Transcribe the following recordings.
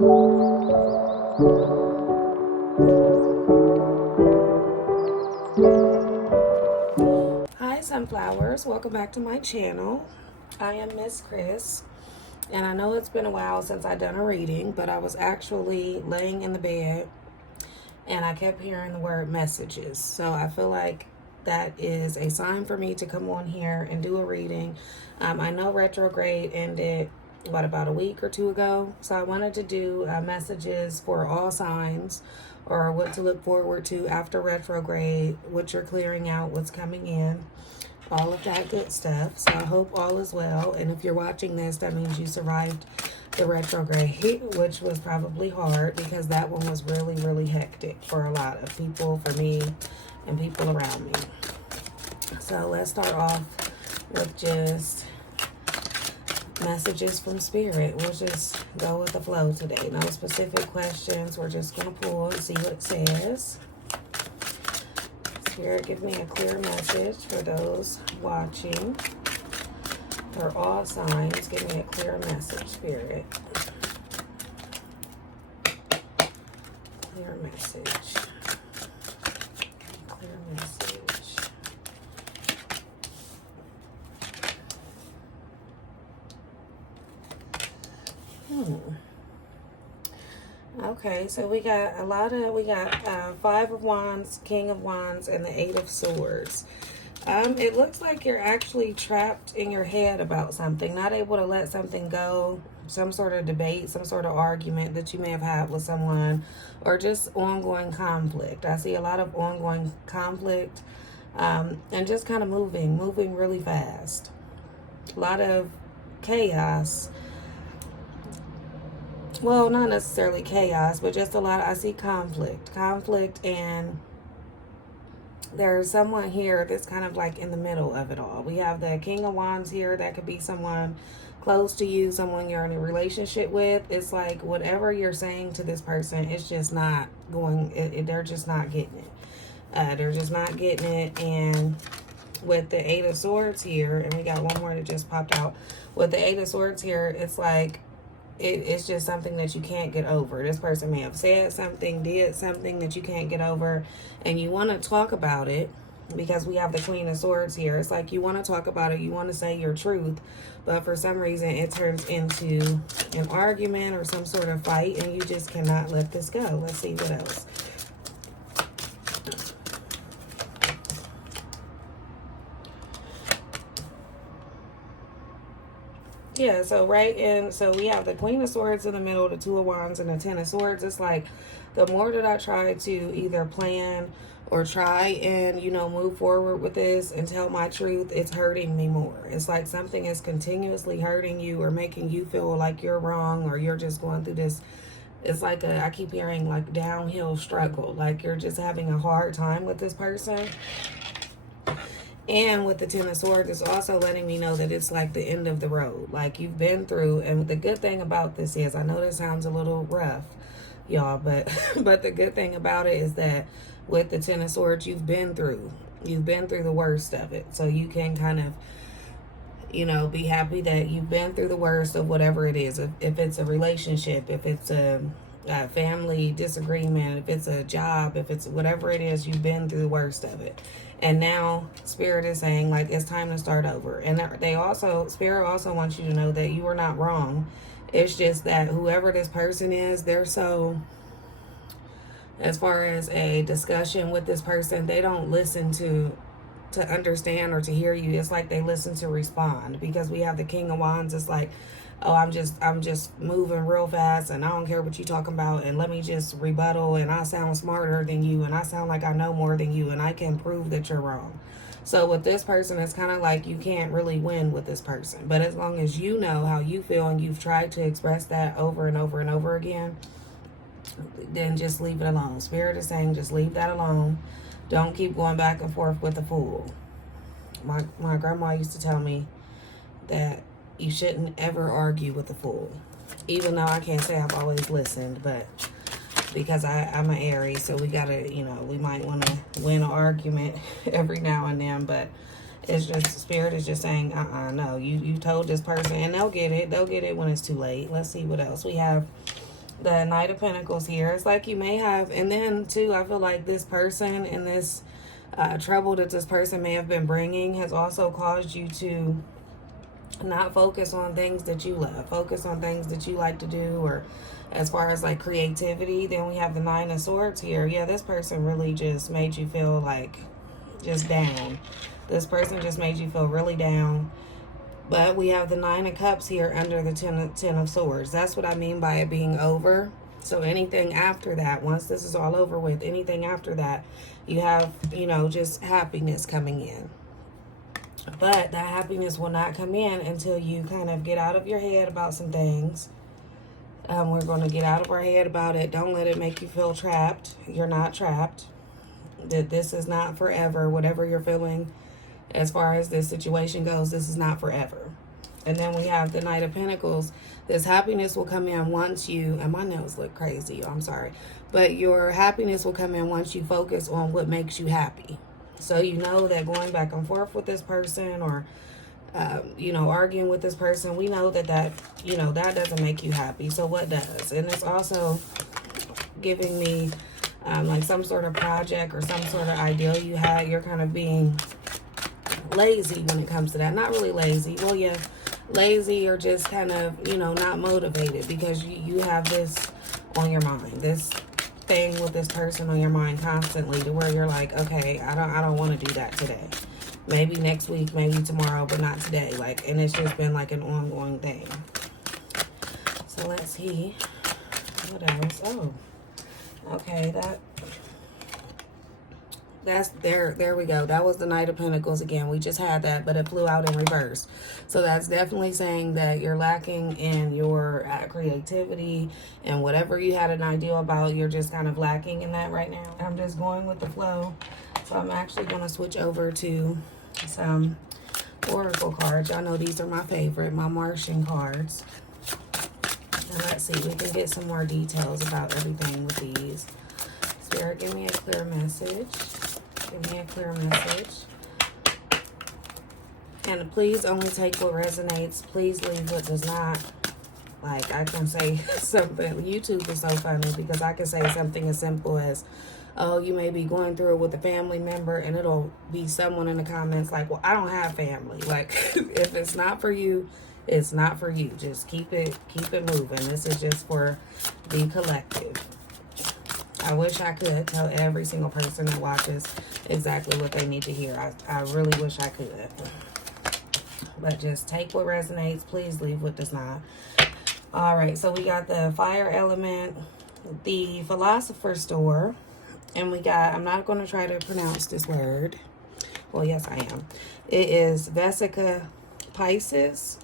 Hi Sunflowers, welcome back to my channel. I am Miss Chris, and I know it's been a while since I've done a reading, but I was actually laying in the bed and I kept hearing the word messages. So I feel like that is a sign for me to come on here and do a reading. I know retrograde ended about a week or two ago, so I wanted to do messages for all signs, or what to look forward to after retrograde, what you're clearing out, what's coming in, all of that good stuff. So I hope all is well, and if you're watching this, that means you survived the retrograde, which was probably hard because that one was really, really hectic for a lot of people, for me, and people around me. So let's start off with just messages from Spirit. We'll just go with the flow today. No specific questions. We're just going to pull and see what it says. Spirit, give me a clear message for those watching. For all signs, give me a clear message, Spirit. Clear message. Clear message. Okay, so we got Five of Wands, King of Wands, and the Eight of Swords. It looks like you're actually trapped in your head about something, not able to let something go, some sort of debate, some sort of argument that you may have had with someone, or just ongoing conflict. I see a lot of ongoing conflict, and just kind of moving really fast. A lot of chaos. Well, not necessarily chaos, but just a lot. I see conflict, and there's someone here that's kind of like in the middle of it all. We have the King of Wands here. That could be someone close to you, someone you're in a relationship with. It's like whatever you're saying to this person, it's just not going, they're just not getting it. They're just not getting it. And with the Eight of Swords here, and we got one more that just popped out. With the Eight of Swords here, it's like, it's just something that you can't get over. This person may have said something, did something that you can't get over, and you want to talk about it because we have the Queen of Swords here. It's like you want to talk about it, you want to say your truth, but for some reason it turns into an argument or some sort of fight, and you just cannot let this go. Let's see what else. Yeah, so so we have the Queen of Swords in the middle, the Two of Wands, and the Ten of Swords. It's like the more that I try to either plan or try and, move forward with this and tell my truth, it's hurting me more. It's like something is continuously hurting you or making you feel like you're wrong, or you're just going through this. It's like I keep hearing like downhill struggle, like you're just having a hard time with this person. And with the Ten of Swords, it's also letting me know that it's like the end of the road. Like you've been through, and the good thing about this is, I know this sounds a little rough, y'all, but the good thing about it is that with the Ten of Swords, you've been through the worst of it. So you can kind of, be happy that you've been through the worst of whatever it is. If it's a relationship, if it's a family disagreement, if it's a job, if it's whatever it is, you've been through the worst of it. And now Spirit is saying like it's time to start over. And Spirit also wants you to know that you are not wrong. It's just that whoever this person is, they're so, as far as a discussion with this person, they don't listen to understand or to hear you. It's like they listen to respond, because we have the King of Wands. It's like, oh, I'm just moving real fast, and I don't care what you talking about, and let me just rebuttal, and I sound smarter than you, and I sound like I know more than you, and I can prove that you're wrong. So with this person, it's kind of like you can't really win with this person. But as long as you know how you feel and you've tried to express that over and over and over again, then just leave it alone. Spirit is saying just leave that alone. Don't keep going back and forth with the fool. My grandma used to tell me that you shouldn't ever argue with a fool. Even though I can't say I've always listened, but because I'm an Aries, so we gotta, we might want to win an argument every now and then, but it's just, Spirit is just saying, no, you told this person, and they'll get it when it's too late. Let's see what else we have. the Knight of Pentacles here. It's like you may have, and then too, I feel like this person and this trouble that this person may have been bringing has also caused you to not focus on things that you love. Focus on things that you like to do, or as far as like creativity. Then we have the Nine of Swords here. Yeah, this person really just made you feel like just down. This person just made you feel really down. But we have the Nine of Cups here under the Ten of Swords. That's what I mean by it being over. So anything after that, once this is all over with, anything after that, you have, you know, just happiness coming in. But that happiness will not come in until you kind of get out of your head about some things. We're going to get out of our head about it. Don't let it make you feel trapped. You're not trapped. That this is not forever. Whatever you're feeling as far as this situation goes, this is not forever. And then we have the Knight of Pentacles. This happiness will come in once you, and my nails look crazy, I'm sorry, but your happiness will come in once you focus on what makes you happy. So you know that going back and forth with this person, or you know, arguing with this person, we know that you know, that doesn't make you happy. So what does? And it's also giving me like some sort of project or some sort of ideal you had. You're kind of being lazy when it comes to that. Not really lazy. Well, yeah, lazy, or just kind of, you know, not motivated, because you have this on your mind, this thing with this person on your mind constantly, to where you're like, okay, I don't want to do that today. Maybe next week, maybe tomorrow, but not today. Like, and it's just been like an ongoing thing. So let's see what else. Oh, okay, that's there we go. That was the Knight of Pentacles again. We just had that, but it flew out in reverse. So that's definitely saying that you're lacking in your creativity, and whatever you had an idea about, you're just kind of lacking in that right now. I'm just going with the flow. So I'm actually going to switch over to some Oracle cards. Y'all know these are my favorite, my Martian cards. And let's see, we can get some more details about everything with these. Spirit, give me a clear message. Give me a clear message. And please only take what resonates. Please leave what does not. Like, I can say something. YouTube is so funny, because I can say something as simple as, oh, you may be going through it with a family member, and it'll be someone in the comments like, well, I don't have family. Like, if it's not for you, it's not for you. Just keep it moving. This is just for the collective. I wish I could tell every single person that watches exactly what they need to hear. I really wish I could. But just take what resonates. Please leave what does not. All right, so we got the fire element, the Philosopher's Store, and we got, I'm not going to try to pronounce this word. Well, yes, I am. It is Vesica Pisces.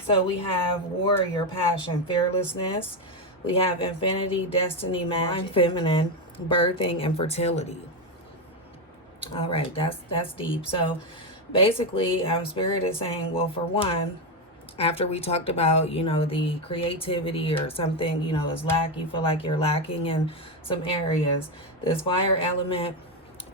So we have warrior, passion, fearlessness. We have infinity, destiny, magic, feminine, birthing, and fertility. All right, that's deep. So basically, Spirit is saying, well, for one, after we talked about, you know, the creativity or something, you know, is lacking, you feel like you're lacking in some areas. This fire element,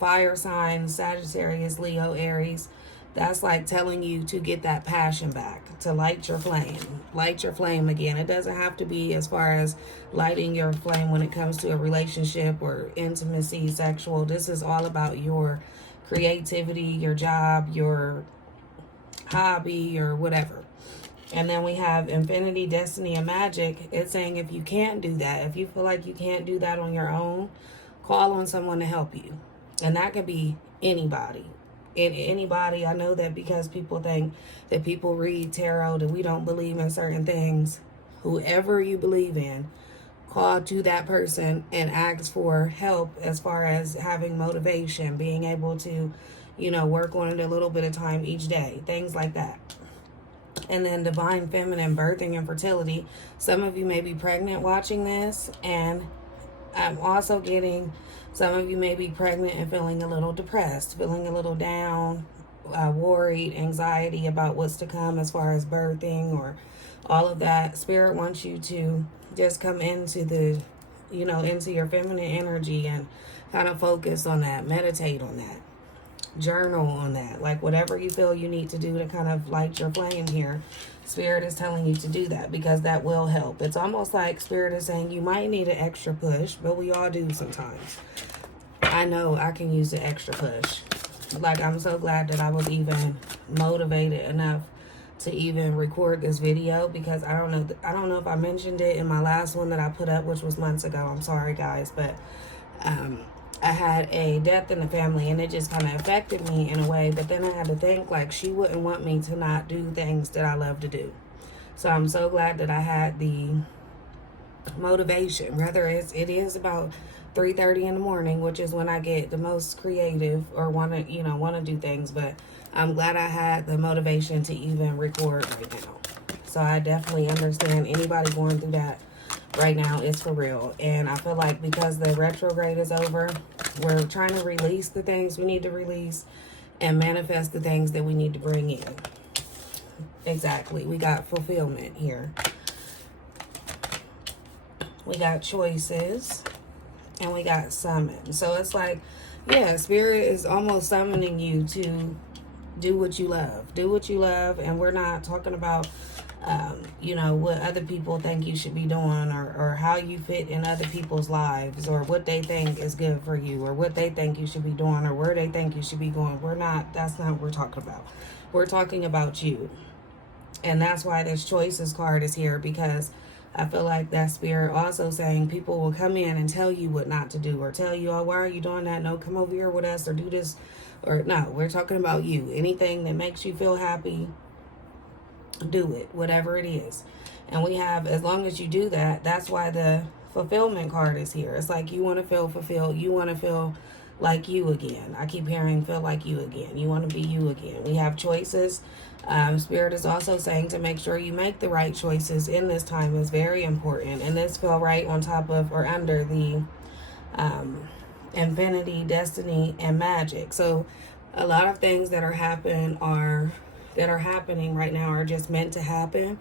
fire sign, Sagittarius, Leo, Aries, that's like telling you to get that passion back, to light your flame again. It doesn't have to be as far as lighting your flame when it comes to a relationship or intimacy, sexual. This is all about your creativity, your job, your hobby, or whatever. And then we have infinity, destiny, and magic. It's saying if you can't do that, if you feel like you can't do that on your own, call on someone to help you. And that could be anybody. Anybody. I know that because people think that people read tarot, that we don't believe in certain things. Whoever you believe in, call to that person and ask for help as far as having motivation, being able to, you know, work on it a little bit of time each day, things like that. And then divine feminine, birthing, and fertility. Some of you may be pregnant watching this, and I'm also getting some of you may be pregnant and feeling a little depressed, feeling a little down, worried, anxiety about what's to come as far as birthing or all of that. Spirit wants you to just come into the, you know, into your feminine energy and kind of focus on that, meditate on that. journal on that. Like whatever you feel you need to do to kind of light your flame here, Spirit is telling you to do that, because that will help. It's almost like Spirit is saying you might need an extra push, but we all do sometimes. I know I can use an extra push. Like, I'm so glad that I was even motivated enough to even record this video, because I don't know if I mentioned it in my last one that I put up, which was months ago. I'm sorry guys, but I had a death in the family, and it just kind of affected me in a way. But then I had to think, like, she wouldn't want me to not do things that I love to do. So I'm so glad that I had the motivation. Whether it is about 3:30 in the morning, which is when I get the most creative or want to do things. But I'm glad I had the motivation to even record right now. So I definitely understand anybody going through that right now. Is for real. And I feel like because the retrograde is over, we're trying to release the things we need to release and manifest the things that we need to bring in. Exactly. We got fulfillment here. We got choices. And we got summon. So it's like, yeah, Spirit is almost summoning you to do what you love. Do what you love. And we're not talking about what other people think you should be doing, or how you fit in other people's lives, or what they think is good for you, or what they think you should be doing, or where they think you should be going. That's not what we're talking about. We're talking about you. And that's why this choices card is here, because I feel like that Spirit also saying people will come in and tell you what not to do, or tell you, oh, why are you doing that? No, come over here with us, or do this. Or no, we're talking about you. Anything that makes you feel happy, do it, whatever it is. And we have, as long as you do that, that's why the fulfillment card is here. It's like you want to feel fulfilled. You want to feel like you again. I keep hearing feel like you again. You want to be you again. We have choices. Spirit is also saying to make sure you make the right choices in this time is very important. And this fell right on top of or under the infinity, destiny, and magic. So a lot of things that are happening right now are just meant to happen.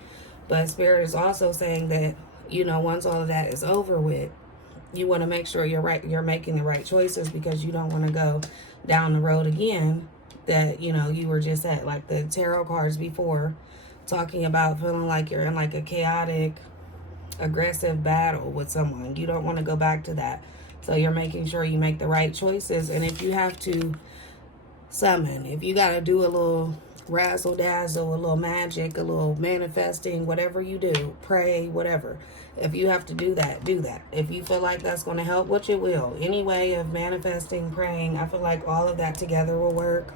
But Spirit is also saying that, once all of that is over with, you want to make sure you're making the right choices, because you don't want to go down the road again that, you were just at, like the tarot cards before, talking about feeling like you're in like a chaotic, aggressive battle with someone. You don't want to go back to that. So you're making sure you make the right choices. And if you have to summon, if you got to do a little razzle dazzle, a little magic, a little manifesting, whatever you do, pray, whatever. If you have to do that, do that. If you feel like that's going to help, which it will. Any way of manifesting, praying, I feel like all of that together will work.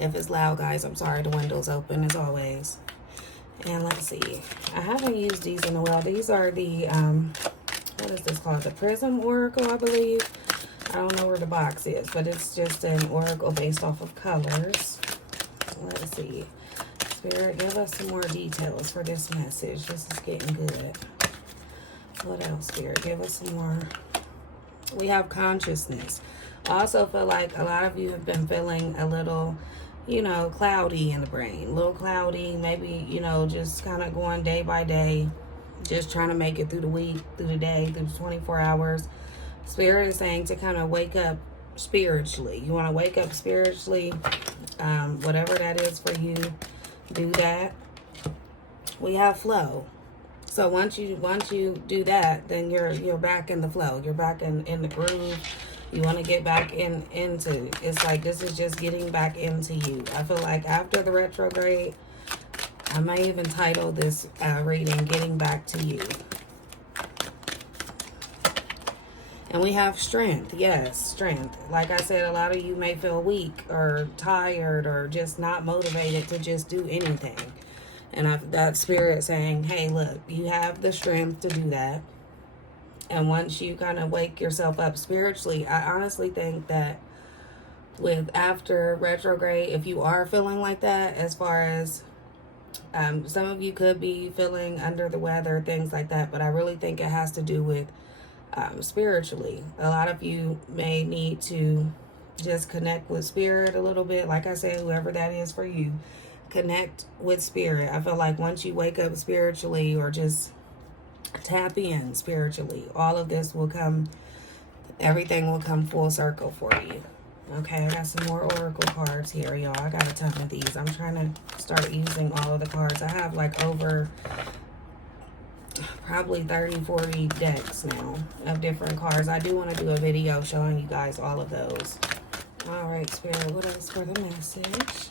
If it's loud, guys, I'm sorry. The window's open as always. And let's see. I haven't used these in a while. These are the, what is this called? The Prism Oracle, I believe. I don't know where the box is, but it's just an oracle based off of colors. Let's see. Spirit, give us some more details for this message. This is getting good. What else, Spirit? Give us some more. We have consciousness. I also feel like a lot of you have been feeling a little, cloudy in the brain. A little cloudy, maybe, just kind of going day by day, just trying to make it through the week, through the day, through the 24 hours. Spirit is saying to kind of wake up spiritually. You want to wake up spiritually, whatever that is for you, do that. We have flow. So once you do that, then you're back in the flow. You're back in the groove. You want to get back into, it's like this is just getting back into you. I feel like after the retrograde, I may even title this reading Getting Back to You. And we have strength. Yes, strength. Like I said, a lot of you may feel weak or tired or just not motivated to just do anything. And that Spirit saying, hey, look, you have the strength to do that. And once you kind of wake yourself up spiritually, I honestly think that after retrograde, if you are feeling like that, as far as some of you could be feeling under the weather, things like that. But I really think it has to do with spiritually. A lot of you may need to just connect with Spirit a little bit. Like I said, whoever that is for you, connect with Spirit. I feel like once you wake up spiritually or just tap in spiritually, all of this will come, everything will come full circle for you. Okay, I got some more Oracle cards here, y'all. I got a ton of these. I'm trying to start using all of the cards. I have like over probably 30, 40 decks now of different cards. I do want to do a video showing you guys all of those. All right, Spirit, what else for the message?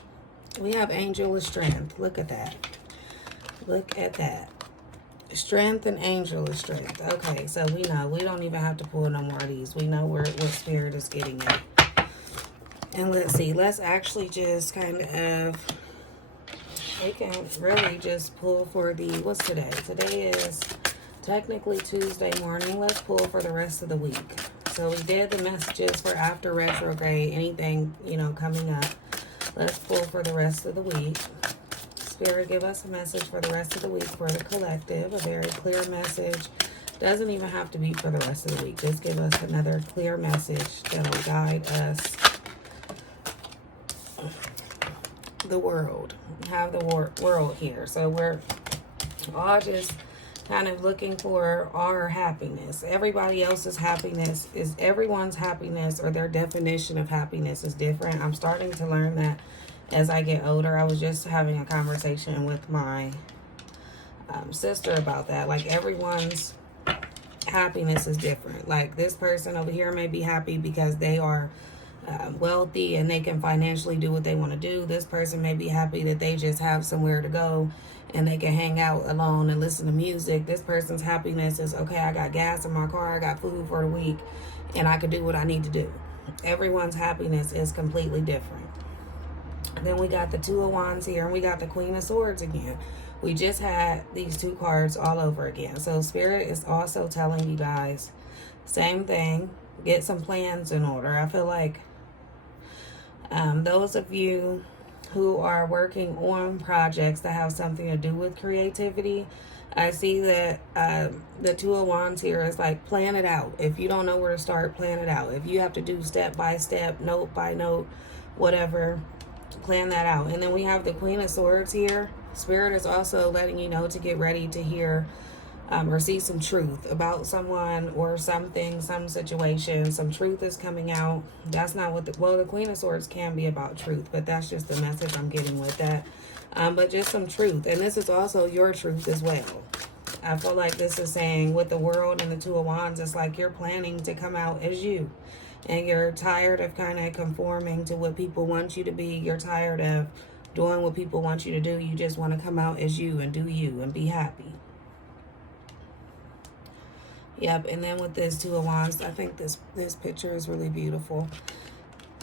We have Angel of Strength. Look at that. Look at that. Strength and Angel of Strength. Okay, so we know. We don't even have to pull no more of these. We know what Spirit is getting at. And let's see. Let's actually just kind of... We can really just pull for the... What's today? Today is technically Tuesday morning. Let's pull for the rest of the week. So we did the messages for after retrograde. Anything, you know, coming up. Let's pull for the rest of the week. Spirit, give us a message for the rest of the week for the collective. A very clear message. Doesn't even have to be for the rest of the week. Just give us another clear message that will guide us. The world. We have the world here. So we're all just kind of looking for our happiness. Everybody else's happiness is everyone's happiness, or their definition of happiness is different. I'm starting to learn that as I get older. I was just having a conversation with my sister about that. Like, everyone's happiness is different. Like, this person over here may be happy because they are wealthy and they can financially do what they want to do. This person may be happy that they just have somewhere to go and they can hang out alone and listen to music. This person's happiness is, okay, I got gas in my car, I got food for the week, and I can do what I need to do. Everyone's happiness is completely different. Then we got the Two of Wands here, and we got the Queen of Swords again. We just had these two cards all over again. So Spirit is also telling you guys, same thing, get some plans in order. I feel like those of you who are working on projects that have something to do with creativity, I see that the Two of Wands here is like, plan it out. If you don't know where to start, plan it out. If you have to do step by step, note by note, whatever, plan that out. And then we have the Queen of Swords here. Spirit is also letting you know to get ready to hear or see some truth about someone or something, some situation. Some truth is coming out. That's not what the Queen of Swords can be about truth, but that's just the message I'm getting with that. But just some truth. And this is also your truth as well. I feel like this is saying with the world and the Two of Wands, it's like you're planning to come out as you. And you're tired of kind of conforming to what people want you to be. You're tired of doing what people want you to do. You just want to come out as you and do you and be happy. Yep, and then with this Two of Wands, I think this picture is really beautiful.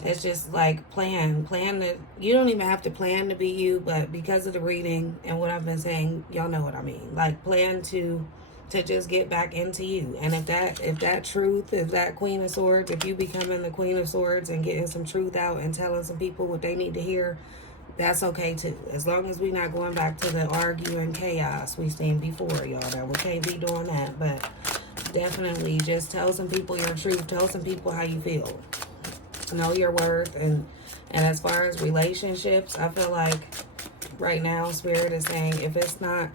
It's just like plan that you don't even have to plan to be you, but because of the reading and what I've been saying, y'all know what I mean. Like, plan to just get back into you. And if that truth, if that Queen of Swords, if you becoming the Queen of Swords and getting some truth out and telling some people what they need to hear, that's okay too. As long as we're not going back to the arguing chaos we've seen before, y'all. That we can't be doing that, but definitely just tell some people your truth. Tell some people how you feel. Know your worth. And as far as relationships, I feel like right now Spirit is saying if it's not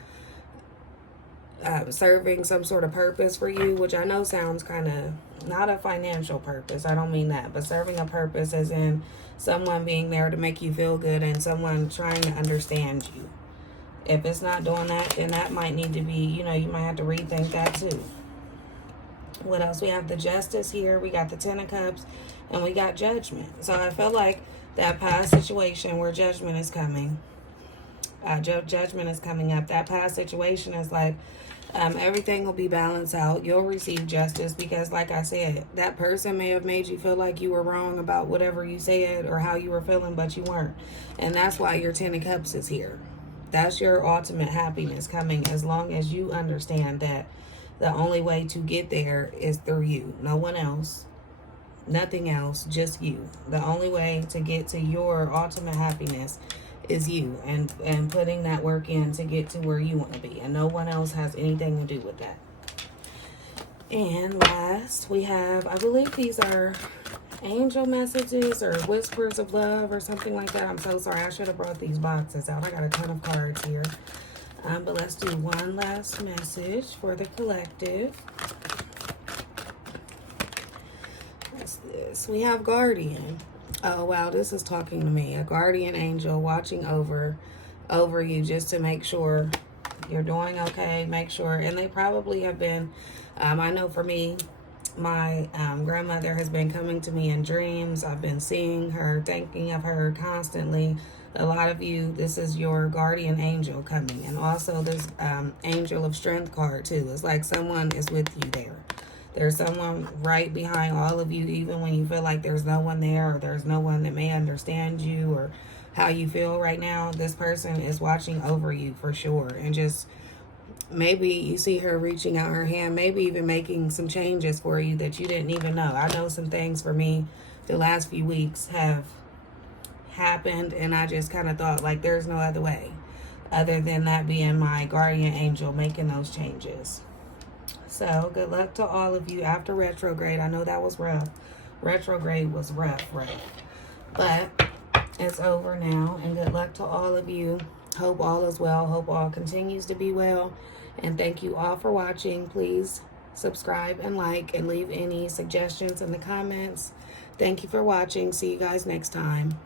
serving some sort of purpose for you, which I know sounds kind of not a financial purpose, I don't mean that, but serving a purpose as in someone being there to make you feel good and someone trying to understand you. If it's not doing that, then that might need to be, you know, you might have to rethink that too. What else? We have the Justice here, we got the Ten of Cups, and we got Judgment. So I feel like that past situation where judgment is coming, judgment is coming up, that past situation is like, everything will be balanced out. You'll receive justice because, like I said, that person may have made you feel like you were wrong about whatever you said or how you were feeling, but you weren't. And that's why your Ten of Cups is here. That's your ultimate happiness coming, as long as you understand that the only way to get there is through you. No one else. Nothing else. Just you. The only way to get to your ultimate happiness is you, and putting that work in to get to where you want to be, and no one else has anything to do with that. And last we have, I believe these are angel messages or whispers of love or something like that. I'm so sorry, I should have brought these boxes out. I got a ton of cards here, but let's do one last message for the collective. What's this? We have Guardian. Oh, wow, this is talking to me. A guardian angel watching over you just to make sure you're doing okay. Make sure, and they probably have been, I know for me, my grandmother has been coming to me in dreams. I've been seeing her, thinking of her constantly. A lot of you, this is your guardian angel coming. And also this angel of strength card too. It's like someone is with you there. There's someone right behind all of you, even when you feel like there's no one there, or there's no one that may understand you or how you feel right now. This person is watching over you for sure. And just maybe you see her reaching out her hand, maybe even making some changes for you that you didn't even know. I know some things for me the last few weeks have happened, and I just kind of thought like there's no other way other than that being my guardian angel making those changes. So good luck to all of you after retrograde. I know that was rough. Retrograde was rough. But it's over now, and good luck to all of you. Hope all is well. Hope all continues to be well. And thank you all for watching. Please subscribe and like, and leave any suggestions in the comments. Thank you for watching. See you guys next time.